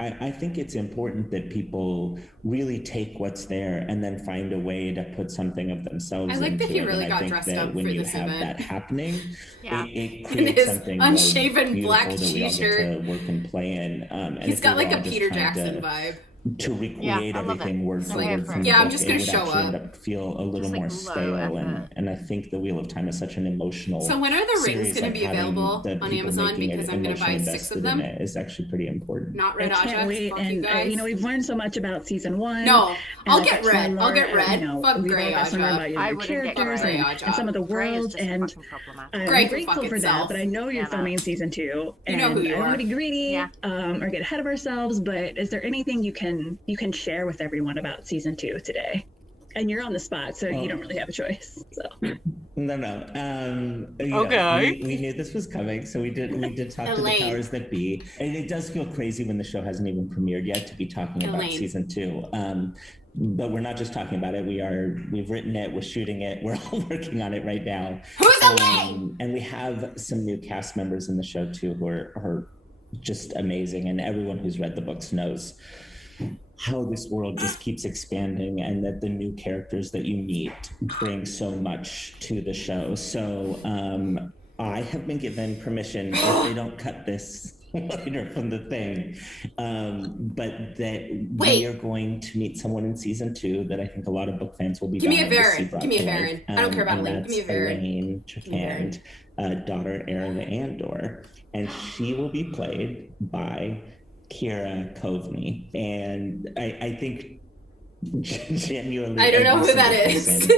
I think it's important that people really take what's there and then find a way to put something of themselves into it. I like that he really and got I think dressed that up when for you this have event. that happening, Yeah. it In creates his something unshaven more black beautiful that we all t-shirt. get to work and play in. And He's if got we like were a all just Peter trying Jackson vibe. to recreate I love everything it. word for Okay, word from the Yeah, I'm book, just it gonna would show actually end up. up feel a little It's like more low stale, effort. and I think the Wheel of Time is such an emotional. So when are the rings series, going to be having available the on people Amazon? making it Because I'm going to buy emotionally 6 of invested them. in it is actually pretty important. Not Red I can't Aja. wait, Fuck you and guys. we've learned so much about season 1. No, and I'll I've get got to learn red. I'll more, get red. Fuck we've Grey all got to learn Aja. about your I wouldn't get characters Grey and Aja. some of the Grey is worlds, just and fucking problematic. I'm Grey can grateful fuck for that. itself. But I know you're Yeah, filming season 2, You and know who you I don't want are. to be greedy Yeah. or get ahead of ourselves. But is there anything you can share with everyone about season 2 today? And you're on the spot, so you don't really have a choice. So. No. Okay. We knew this was coming, so we did talk to the powers that be. And it does feel crazy when the show hasn't even premiered yet to be talking about season 2. But we're not just talking about it. We've written it, we're shooting it, we're all working on it right now. Who's Elaine? And we have some new cast members in the show too who are just amazing. And everyone who's read the books knows how this world just keeps expanding, and that the new characters that you meet bring so much to the show. So I have been given permission, if they don't cut this later from the thing, but that we are going to meet someone in season 2 that I think a lot of book fans will be Give me a dying to see Varen. brought Give me a to Varen. life. I don't care about Elaine. Give me a Varen. Elaine Tricand, daughter Aaron Andor, and she will be played by Kira Coveney. And I think genuinely, I don't know who that is.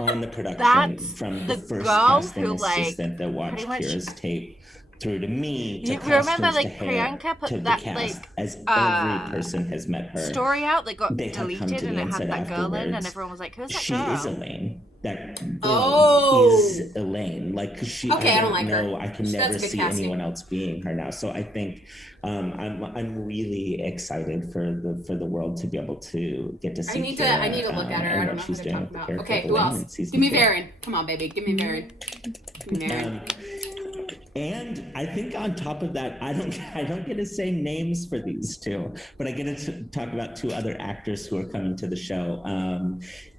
On the production, That's from the the first girl casting who, like, assistant that watched pretty much- Kira's tape through to me, to You remember, costumes, like, to hair, Priyanka put to the that, cast, like, as every person has met her. story out that got They have come to deleted, me and it and had said that girl in, and afterwards, everyone was like, "Who's that she girl?" is Elaine. That girl Oh. is Elaine. Like, she. Okay, I don't don't like her. know. I can That's never good see casting. anyone else being her now. So I think I'm really excited for the world to be able to get to see. I need to look at her. and I what don't know she's who to doing talk with the about. character Okay, of who Elaine else? in season Give me 2. Varen. Come on, baby. Give me Varen. Give me Varen. And I think on top of that, I don't get to say names for these two, but I get to talk about 2 other actors who are coming to the show.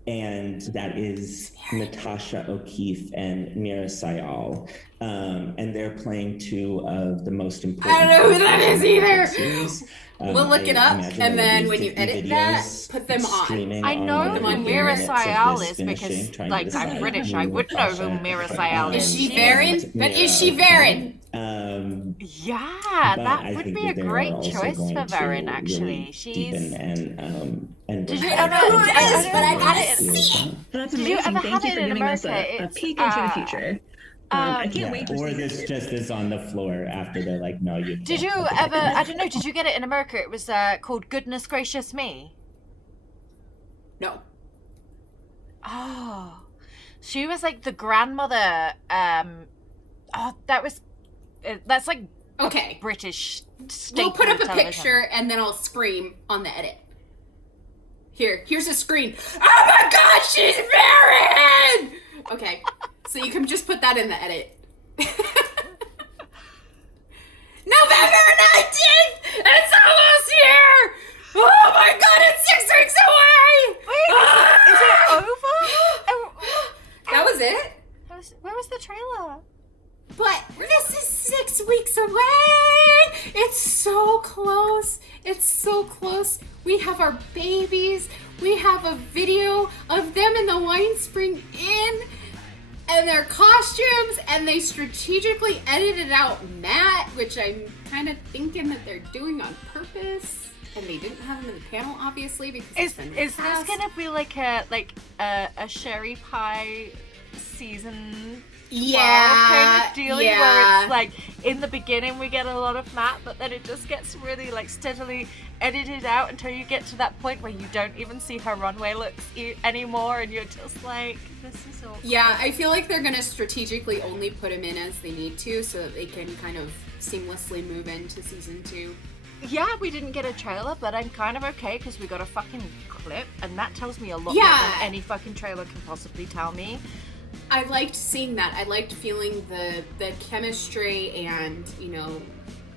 And that is Natasha O'Keefe and Mira Sayal. And they're playing 2 of the most important. I don't know who that is either. Series. We'll look it up, and then when you edit that, put them on. I know who Mira Sayal is because, like, I'm British. I would know who Mira Sayal is. Is she Varen? But is she Varen? Yeah, that would be a great choice for Varen, actually. Really She's. And Did you I don't know who it is, but I gotta see it. That's Did you amazing. ever Thank have you it for in giving us America? a peek into the future. I can't wait for or season this 2. just is on the floor after they're like, no, you can't. Did you ever? I don't know. Did you get it in America? It was called Goodness Gracious Me. No. Oh, she was like the grandmother. That's like Okay. British. We'll put up a television. picture, and then I'll scream on the edit. Here's a screen. Oh my God, she's Varen! Okay, so you can just put that in the edit. November 19th! It's almost here! Oh my God, it's 6 weeks away! Wait, is it over? That was it? Where was the trailer? But this is 6 weeks away! It's so close. It's so close. We have our babies. We have a video of them in the WINESPRING Inn and their costumes, and they strategically edited out Matt, which I'm kind of thinking that they're doing on purpose. And they didn't have him in the panel, obviously, because Is this gonna be like a sherry pie season? Kind of dealing where it's like in the beginning we get a lot of Matt, but then it just gets really like steadily edited out until you get to that point where you don't even see her runway looks anymore, and you're just like, this is awkward. Yeah, I feel like they're gonna strategically only put him in as they need to, so that they can kind of seamlessly move into season 2. Yeah, we didn't get a trailer, but I'm kind of okay because we got a fucking clip, and that tells me a lot more than any fucking trailer can possibly tell me. I liked seeing that. I liked feeling the chemistry and,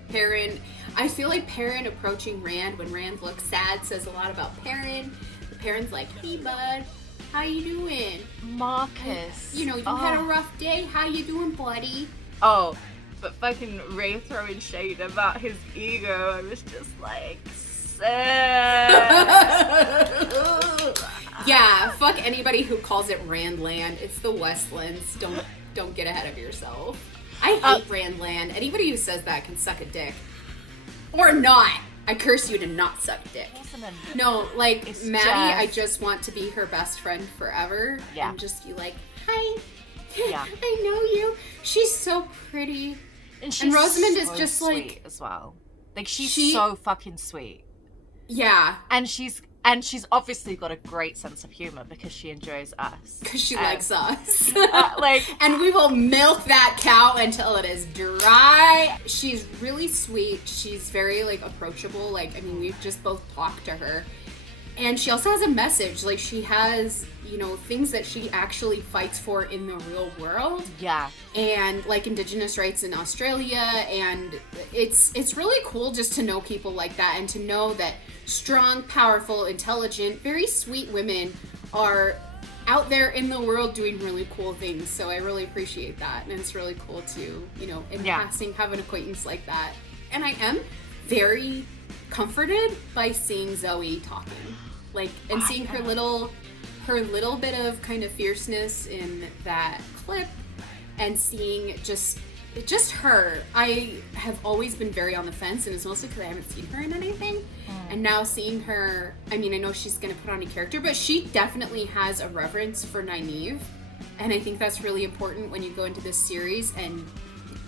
Perrin. I feel like Perrin approaching Rand when Rand looks sad says a lot about Perrin. Perrin's like, hey bud, how you doing? Marcus. You had a rough day. How you doing, buddy? Oh, but fucking Ray throwing shade about his ego, I was just like, Yeah, fuck anybody who calls it Randland. It's the Westlands. Don't get ahead of yourself. I hate Randland. Anybody who says that can suck a dick. Or not. I curse you to not suck dick. No, like, it's Maddie, I just want to be her best friend forever. Yeah. And just be like, hi. Yeah. I know you. She's so pretty. And Rosamund is so just sweet like as well. Like she's so fucking sweet. Yeah. And she's And she's obviously got a great sense of humor because she enjoys us. Because she likes us. And we will milk that cow until it is dry. She's really sweet. She's very, like, approachable. Like, I mean, we've just both talked to her. And she also has a message. Like, she has, you know, things that she actually fights for in the real world. Yeah. And, like, Indigenous rights in Australia. And it's really cool just to know people like that and to know that strong, powerful, intelligent, very sweet women are out there in the world doing really cool things. So I really appreciate that. And it's really cool to, you know, in passing, have an acquaintance like that. And I am very comforted by seeing Zoe talking. Like, and seeing her little bit of kind of fierceness in that clip, and seeing just her. I have always been very on the fence, and it's mostly because I haven't seen her in anything. And now seeing her, I mean, I know she's going to put on a character, but she definitely has a reverence for Nynaeve. And I think that's really important when you go into this series, and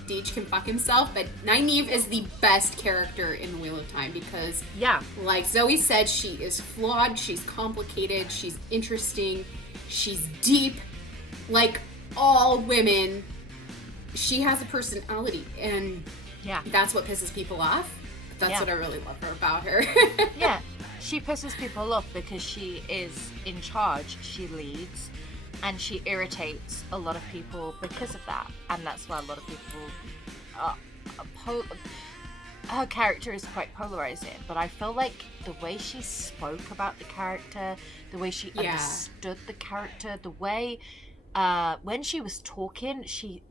Deej can fuck himself, but Nynaeve is the best character in the Wheel of Time because, like Zoe said, she is flawed, she's complicated, she's interesting, she's deep. Like all women, she has a personality, and that's what pisses people off. That's what I really love about her. She pisses people off because she is in charge, she leads, and she irritates a lot of people because of that. And that's why a lot of people her character is quite polarizing, but I feel like the way she spoke about the character, the way she understood the character, the way when she was talking, she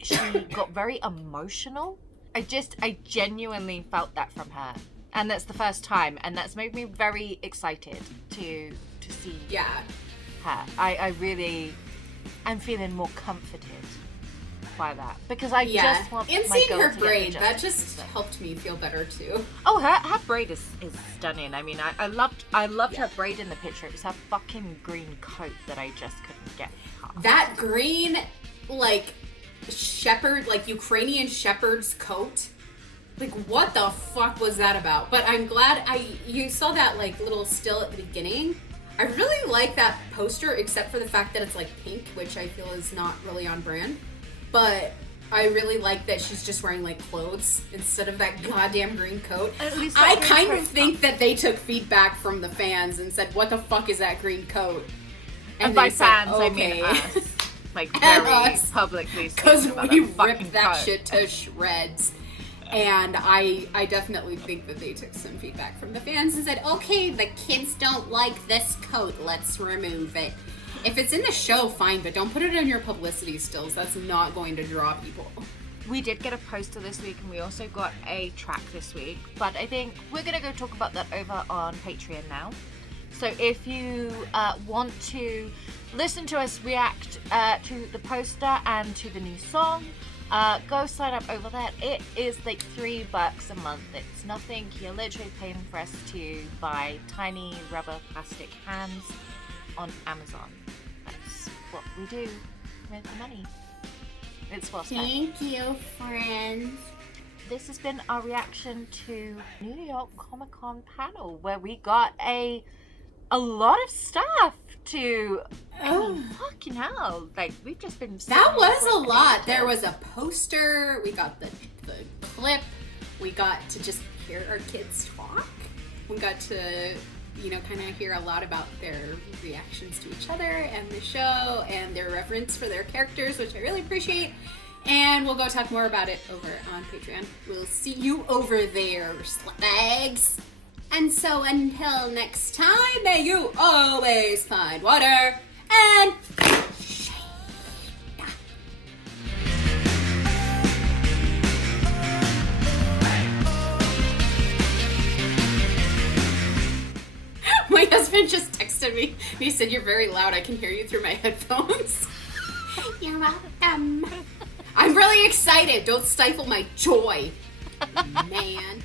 got very emotional. I genuinely felt that from her, and that's the first time, and that's made me very excited to see her. I'm feeling more comforted by that because I just want and my seeing girl her to braid get that just helped me feel better too. Oh, her braid is stunning. I mean, I loved her braid in the picture. It was her fucking green coat that I just couldn't get past. That green, like, shepherd, like Ukrainian shepherd's coat. Like, what the fuck was that about? But I'm glad you saw that, like, little still at the beginning. I really like that poster, except for the fact that it's, like, pink, which I feel is not really on brand. But I really like that she's just wearing, like, clothes instead of that goddamn green coat. At least I kind of think that they took feedback from the fans and said, what the fuck is that green coat? And by fans, I mean us. Like, very publicly. Because we ripped that coat. shit to shreds. And I definitely think that they took some feedback from the fans and said, okay, the kids don't like this coat, let's remove it. If it's in the show, fine, but don't put it in your publicity stills. That's not going to draw people. We did get a poster this week, and we also got a track this week, but I think we're going to go talk about that over on Patreon now. So if you want to listen to us react to the poster and to the new song, go sign up over there. It is like $3 a month. It's nothing. You're literally paying for us to buy tiny rubber plastic hands on Amazon. That's what we do with the money. It's well spent. Thank you, friends. This has been our reaction to New York Comic Con panel, where we got a lot of stuff to. Oh, fucking hell! Like, we've just been. That was a lot. There was a poster. We got the clip. We got to just hear our kids talk. We got to, you know, kind of hear a lot about their reactions to each other and the show and their reverence for their characters, which I really appreciate. And we'll go talk more about it over on Patreon. We'll see you over there, slutbags. And so until next time, may you always find water and shade. My husband just texted me and he said, "You're very loud. I can hear you through my headphones." You're welcome. I'm really excited. Don't stifle my joy, man.